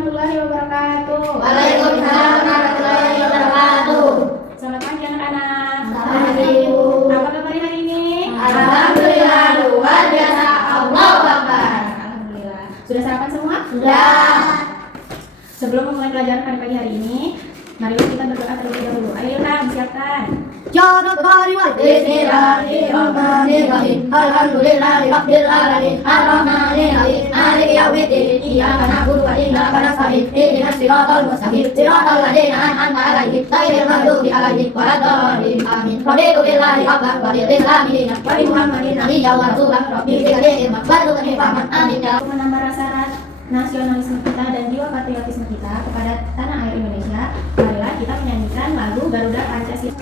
warahmatullahi wabarakatuh. Waalaikumsalam warahmatullahi wabarakatuh. Selamat pagi anak-anak. Selamat pagi, Ibu. Apa kabar hari ini? Alhamdulillah luar biasa. Allahu Akbar. Alhamdulillah. Sudah sarapan semua? Sudah. Sebelum memulai pelajaran pada pagi hari ini, mari kita berdoa terlebih dahulu. Ayo Ilham, siapkan. Ya Rabbal Bismillahirrahmanirrahim. Alhamdulillahirabbil alamin. Arrahmanirrahim. Maliki yaumiddin. Iyyaka na'budu wa iyyaka nasta'in. Ihdinas siratal mustaqim. Siratal ladzina an'amta 'alaihim ghairil maghdubi 'alaihim waladdallin. Amin. Raditu billahi rabban wa bil islami dinan wa bi Muhammadin nabiyyan wa rasulan. Rabbi zidni ilman warzuqni fahman. Amin. Untuk menambah rasa nasionalisme kita dan jiwa patriotisme kita kepada tanah air Indonesia, marilah kita menyanyikan lagu Garuda Pancasila.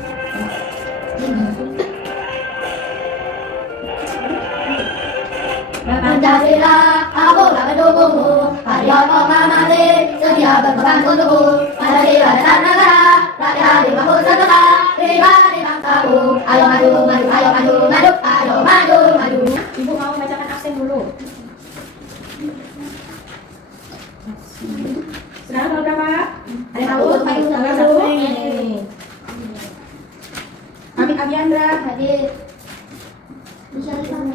Pancasila, aku tak mendukungmu. Hari apa mati, setia berpegang untukku. Pancasila dan negara, rakyat di bangku negara, pribadi bangsaku. Ayo maju, maju, ayo maju, maju, ayo maju, maju. Ibu mau membacakan absen dulu. Sekarang tanggal berapa? Ada yang tahu? Tanggal 1 Mei. Amit Abiandra Hadir.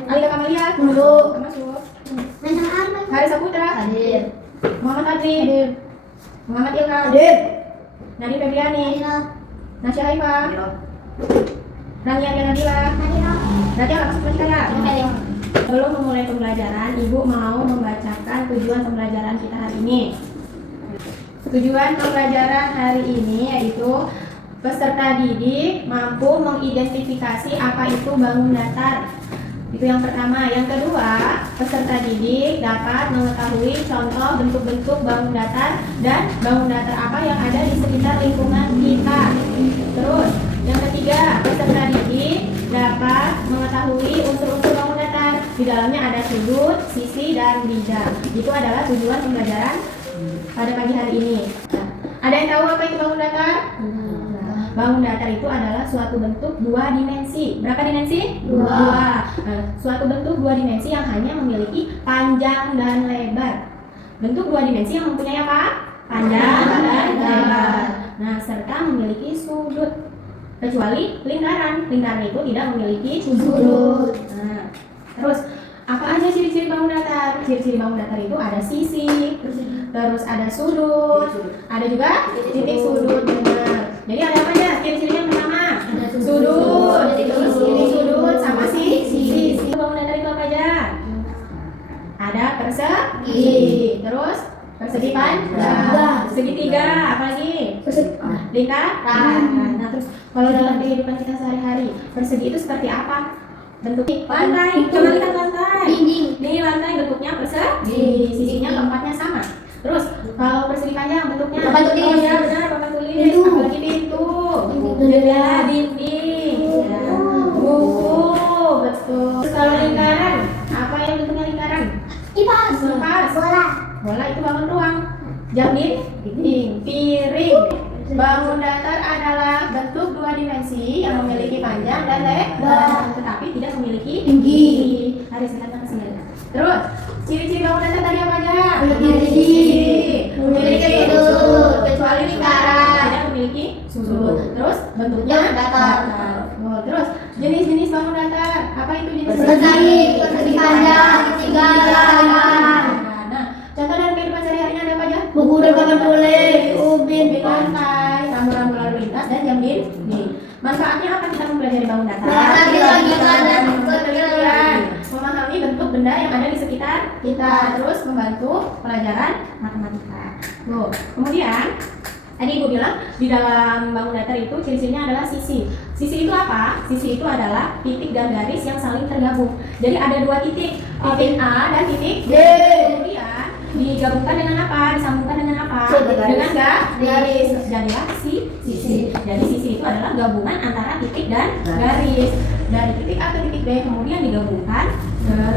Alika Kamalia Duduk. masuk. Menang Arman. Hari Saputra Hadir. Muhammad Adri Muhammad Ilham Hadir. Nadi Febriani Nasya Haifa Rania Ganadila. Berarti anak masuk kita ya? Sebelum memulai pembelajaran, Ibu mau membacakan tujuan pembelajaran kita hari ini. Tujuan pembelajaran hari ini yaitu peserta didik mampu mengidentifikasi apa itu bangun datar. Itu yang pertama. Yang kedua, peserta didik dapat mengetahui contoh bentuk-bentuk bangun datar dan bangun datar apa yang ada di sekitar lingkungan kita. Terus, yang ketiga, peserta didik dapat mengetahui unsur-unsur bangun datar. Di dalamnya ada sudut, sisi, dan bidang. Itu adalah tujuan pembelajaran pada pagi hari ini. Nah, ada yang tahu apa itu bangun datar? Bangun datar itu adalah suatu bentuk dua dimensi. Berapa dimensi? Dua. Nah, suatu bentuk dua dimensi yang hanya memiliki panjang dan lebar. Bentuk dua dimensi yang mempunyai apa? Panjang dan lebar. Nah, serta memiliki sudut. Kecuali lingkaran. Lingkaran itu tidak memiliki sudut. Nah, terus apa aja ciri-ciri bangun datar? Ciri-ciri bangun datar itu ada sisi, terus ada sudut, ada juga titik sudut. Benar. Jadi ada apa aja? Ciri-cirinya yang pertama sudut, titik sudut sama sisi. Bangun datar itu apa aja? Ada persegi, terus persegi panjang, segitiga, apa lagi? Lingkaran. Nah, terus kalau dalam kehidupan kita sehari-hari, persegi itu seperti apa? Bentuknya lantai, coba lihat lantai. Ini lantai bentuknya persegi, sisinya keempatnya sama. Terus kalau persegi panjang bentuknya papan tulis. Oh ya benar, papan tulis. Apalagi pintu, jendela, dinding, ya. Buku, betul. Terus kalau lingkaran, apa yang bentuknya lingkaran? Kipas. Bola itu bangun ruang. Jam dinding, piring. Bangun datar adalah bentuk dua dimensi yang memiliki panjang dan lebar, tetapi tidak memiliki tinggi. Hari silakan ke sini. Terus, ciri-ciri bangun datar tadi apa aja? Memiliki sudut, kecuali lingkaran, tidak memiliki sudut. Terus, bentuknya datar. Oh, terus, jenis-jenis bangun datar, apa itu jenis? Persegi panjang, lingkaran. Nah, contoh dalam kehidupan sehari-harinya ada apa aja? Buku dan papan tulis, ubin, Lantai, rambu-rambu lalu lintas, dan jam dinding. Manfaatnya apa kita mempelajari bangun datar? Logika dan Penelitian, memahami bentuk benda yang ada di sekitar kita, terus membantu pelajaran matematika. Tuh. Kemudian tadi Ibu bilang di dalam bangun datar itu ciri-cirinya adalah sisi. Sisi itu apa? Sisi itu adalah titik dan garis yang saling tergabung. Jadi ada dua titik A dan titik D. Kemudian digabungkan dengan apa? Disambungkan dengan apa? Dengan garis. Jadilah sisi. Jadi sisi itu adalah gabungan antara titik dan garis. Dari titik A ke titik B kemudian digabungkan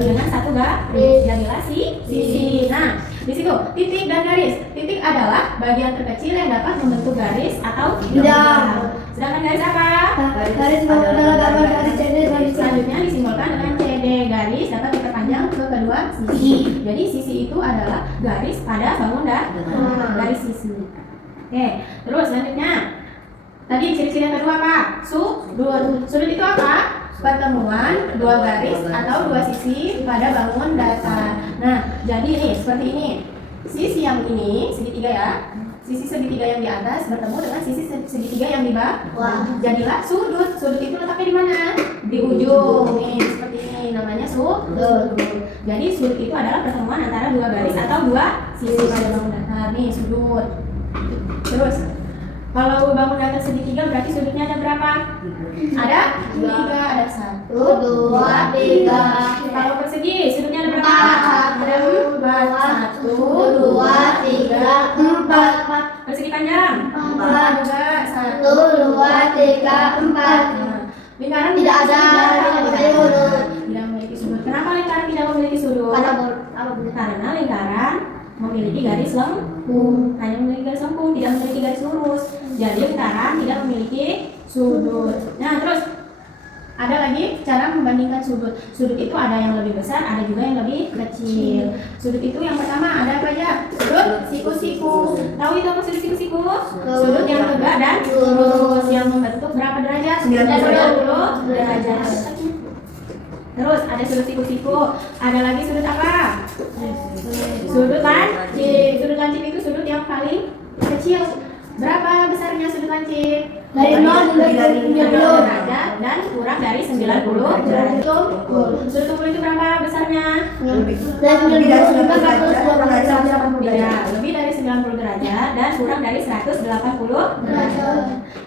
dengan satu garis. Jadilah sisi. Nah, di situ titik dan garis. Titik adalah bagian terkecil yang dapat membentuk garis atau bidang. Sedangkan garis apa? Garis adalah gambar dari CD. Selanjutnya disimbolkan dengan CD. garis dapat diperpanjang ke kedua sisi. Jadi sisi itu adalah garis pada bangun garis sisi. Oke, terus selanjutnya. Tadi ciri-ciri yang kedua apa? Sudut. Sudut itu apa? Pertemuan dua garis atau dua sisi pada bangun datar. Nah, jadi nih seperti ini. Sisi yang ini segitiga ya. Sisi segitiga yang di atas bertemu dengan sisi segitiga yang di bawah. Jadilah sudut. Sudut itu letaknya di mana? Di ujung. Nih, seperti ini namanya sudut. Jadi sudut itu adalah pertemuan antara dua garis atau dua sisi pada bangun datar. Nih, sudut. Terus kalau bangun datar segitiga berarti sudutnya ada berapa? Ada 3, ada 1, 2, 3. Kalau persegi sudutnya ada berapa? Ada 4, 1, 2, 3, 4. Persegi panjang? 4 juga, 1, 2, 3, 4. Lingkaran tidak ada sudut. Tidak memiliki sudut. Kenapa lingkaran tidak memiliki sudut? Karena lingkaran memiliki garis lengkung, hanya memiliki garis lengkung, tidak memiliki garis lurus. Jadi lingkaran tidak memiliki sudut. Nah, terus ada lagi cara membandingkan sudut. Sudut itu ada yang lebih besar, ada juga yang lebih kecil. Sudut itu yang pertama ada apa aja? Sudut siku-siku. Tahu itu apa sudut siku-siku? Sudut yang tegak dan lurus yang membentuk berapa derajat? 90 derajat. Terus ada sudut siku-siku. Ada lagi sudut apa? Sudut lancip. Sudut lancip itu sudut yang paling kecil. Berapa besarnya sudut lancip? Dari 0 hingga 90 derajat dan kurang dari 90 derajat. Sudut tumpul itu berapa besarnya? Lebih dari 180 Ya, lebih dari 90 derajat dan kurang dari 180 derajat.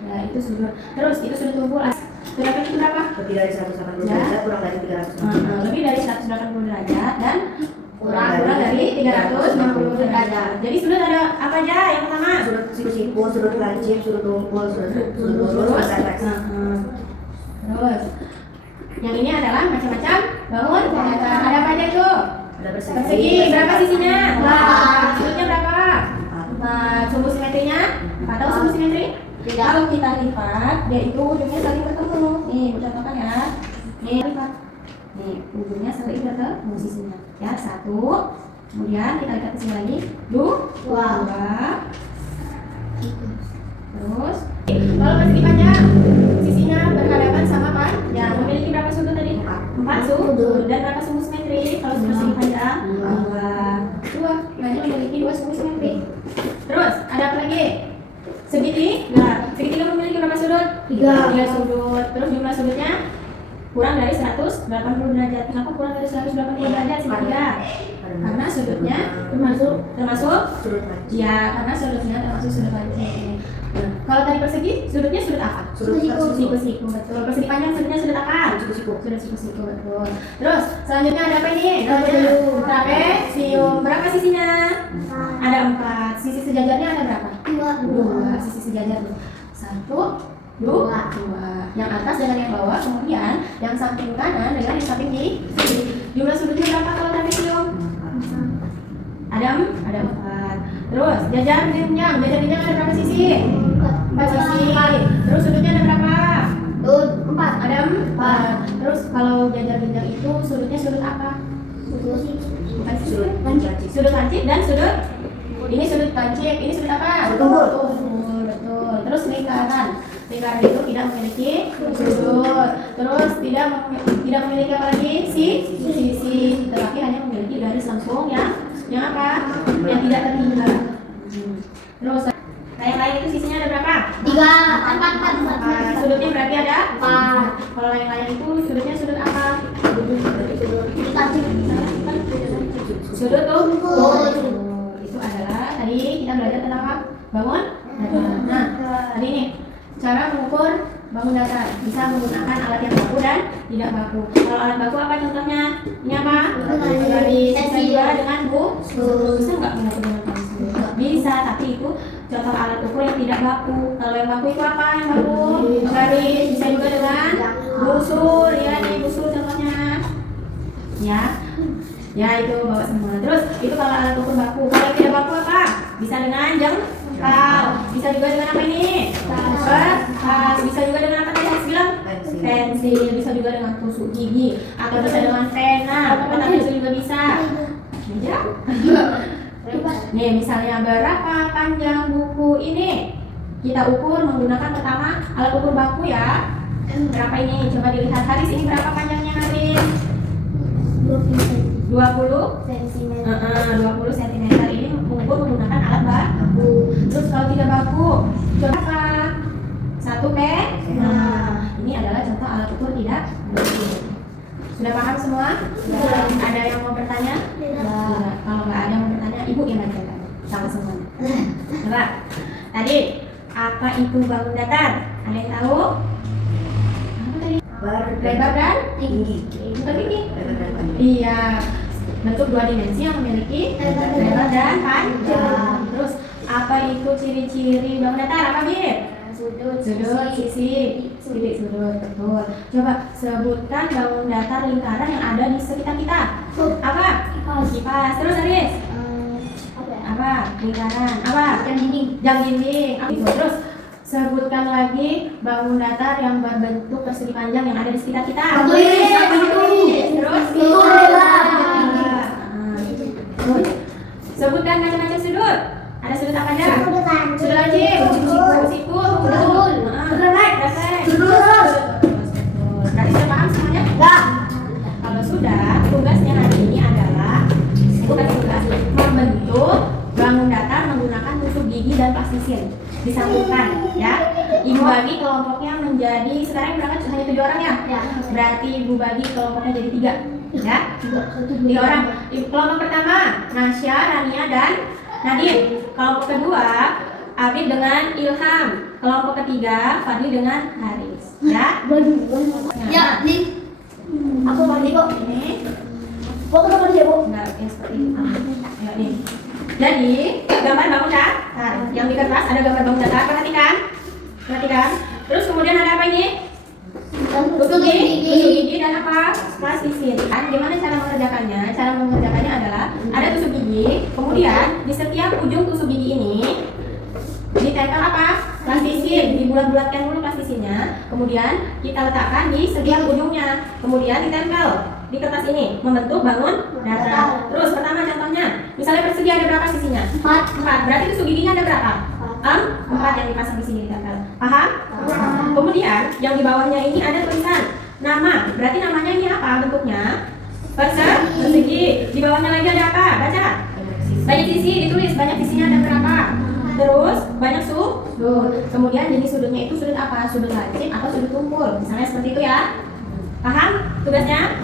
Ya, itu sudut. Terus itu sudut tumpul. Sudut itu berapa? Lebih dari 180 derajat, kurang dari 300. Lebih dari 180 derajat dan kurang dari 360 derajat. Jadi sudut ada apa aja? Yang pertama Sudut siku-siku, sudut lancip, sudut tumpul, sudut lurus, Terus yang ini adalah macam-macam bangun datar. Ada apa aja tuh? ada Persegi. Berapa sisinya? 4. Sudutnya berapa? 4. Sumbu simetrinya? 4 tahu sumbu simetri? Kalau kita lipat, dia itu ujungnya saling bertemu. Nih, contohkan ya. Nih, lipat. Nih, ujungnya saling bertemu sisinya. Ya, 1. Kemudian kita lihat ke sini lagi. 2. Terus, kalau persegi panjang, sisinya berhadapan sama panjang. Memiliki berapa sudut tadi? 4 sudut. Dan berapa sumbu simetri? Kalau persegi panjang? 2. Berarti memiliki 2 sumbu simetri. Terus, ada apa lagi? Segitiga. Segitiga memiliki berapa sudut? 3 sudut. Terus jumlah sudutnya kurang dari 180 derajat. Kenapa kurang dari 180 derajat segitiga? Karena sudutnya termasuk sudut lancip. ya, karena sudutnya termasuk sudut lancip. Nah, kalau tadi persegi, sudutnya sudut apa? Sudut siku-siku, betul. Persegi panjang sudutnya sudut apa? Siku-siku. Sudut siku-siku, betul. Terus selanjutnya ada apa ini? Trapesium. Berapa sisinya? Ada 4. Sisi sejajarnya ada berapa? 2. Sisi sejajar 1, 2. Yang atas dengan yang bawah, kemudian yang samping kanan dengan yang samping kiri. Jumlah sudutnya berapa kalau trapesium? Ada 4. Terus jajar jenjang ada berapa sisi? 4 sisi. Terus sudutnya ada berapa? 4. Ada 4. Terus kalau jajar jenjang itu sudutnya sudut apa? Bukan sudut lancip. Sudut lancip dan sudut ini sudut lancip, ini sudut apa? Tumpul. Betul. Terus lingkaran itu tidak memiliki sudut. Terus tidak memiliki apa lagi? Sisi, tetapi hanya memiliki garis lengkung yang apa? Yang tidak terhingga. Terus yang lain itu sisinya ada berapa? 4. Sudutnya berarti ada 4. Kalau yang lain itu sudutnya sudut apa? Sudut tumpul. Itu adalah tadi kita belajar tentang apa? Bangun datar. Nah, tadi ini cara mengukur bangun datar. Bisa menggunakan alat yang baku dan tidak baku. Kalau alat baku apa contohnya? Ini apa? Garis. Bisa juga dengan bisa nggak mengukur dengan pensil? Bisa, tapi itu contoh alat ukur yang tidak baku. Kalau yang baku itu apa? Yang baku garis. Bisa juga dengan busur. Ya, ini busur contohnya. Ya itu bawa semua. Terus itu kalau alat ukur baku. Kalau yang tidak baku apa? Bisa dengan jengkal. Bisa juga dengan apa ini? Kertas. Bisa juga dengan apa tadi saya bilang? pensil, bisa juga dengan tusuk gigi, atau bisa dengan pena, pena pensil juga bisa. Ya. Nih misalnya berapa panjang buku ini? Kita ukur menggunakan pertama alat ukur baku ya. Berapa ini? Coba dilihat Haris, ini berapa panjangnya Haris? 20 cm. 20 cm ini mengukur menggunakan alat baku. Terus kalau tidak baku, coba apa? 1 pena. Ini adalah contoh alat ukur tidak baku. Sudah paham semua? Ada yang mau bertanya? Kalau nggak ada yang mau bertanya, ibu yang bacakan sama semua. Coba. Tadi apa itu bangun datar? Ada yang tahu? Apa tadi? Lebar dan tinggi. Bukan tinggi. Lebar dan panjang. Iya, bentuk 2 dimensi yang memiliki lebar dan panjang. Terus apa itu ciri-ciri bangun datar? Apa Bir? Sudut, sisi, titik sudut, betul. Coba sebutkan bangun datar lingkaran yang ada di sekitar kita. Apa? Kipas. Terus Aris? Apa? Lingkaran. Apa? Jam dinding. Apa itu? Terus sebutkan lagi bangun datar yang berbentuk persegi panjang yang ada di sekitar kita. Terus terus sebutkan macam-macam sudut. Ada sudut apa aja? Sudut lancip, siku, refleks. Berarti sudah paham semuanya? Kalau sudah, tugasnya hari ini adalah bukan tugas, membentuk bangun datar menggunakan tusuk gigi dan plastisin. Disambungkan, ya. Ibu bagi kelompoknya menjadi sekarang berapa? Hanya 7 orang ya? Berarti ibu bagi kelompoknya jadi 3, ya? 3 orang. Kelompok pertama Nasya, Rania, dan Nadine. Kelompok kedua Afif dengan Ilham. Kelompok ketiga Fadli dengan Haris. Ya? Ya, di. Aku mandi kok. Ini Kok ketemu dia, Bu? enggak yang seperti itu. Ya, nih. Jadi, gambar bangun datar. Yang di kertas ada gambar bangun datar. Perhatikan. Perhatikan. Terus kemudian ada apa ini? Tusuk gigi dan apa? Plastisin. Gimana cara mengerjakannya? Cara mengerjakannya adalah ada tusuk gigi, kemudian di setiap ujung tusuk gigi ini ditempel apa? Plastisin. Dibulat-bulatkan dulu plastisinnya, kemudian kita letakkan di setiap ujungnya, kemudian ditempel di kertas ini membentuk bangun datar. Terus pertama contohnya, misalnya persegi ada berapa sisinya? 4. Berarti tusuk giginya ada berapa? 4 yang dipasang di sini ditempel. Paham? Kemudian yang di bawahnya ini ada tulisan nama. Berarti namanya ini apa bentuknya? Persegi. Di bawahnya lagi ada apa? Baca. Banyak sisi, ditulis banyak sisinya ada berapa. Terus banyak sudut. Kemudian jenis sudutnya itu sudut apa? Sudut lancip atau sudut tumpul. Misalnya seperti itu ya. Paham tugasnya?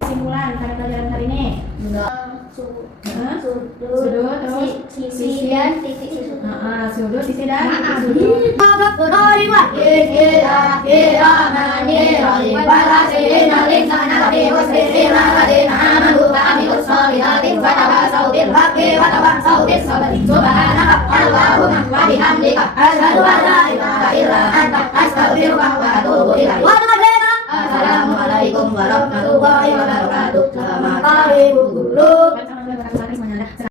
Kesimpulan pada pelajaran kali ini. Sudut, terus sisi dan titik sudut. Sudut, sisi dan titik sudut. Assalamualaikum warahmatullahi wabarakatuh. Selamat pagi Bu Guru.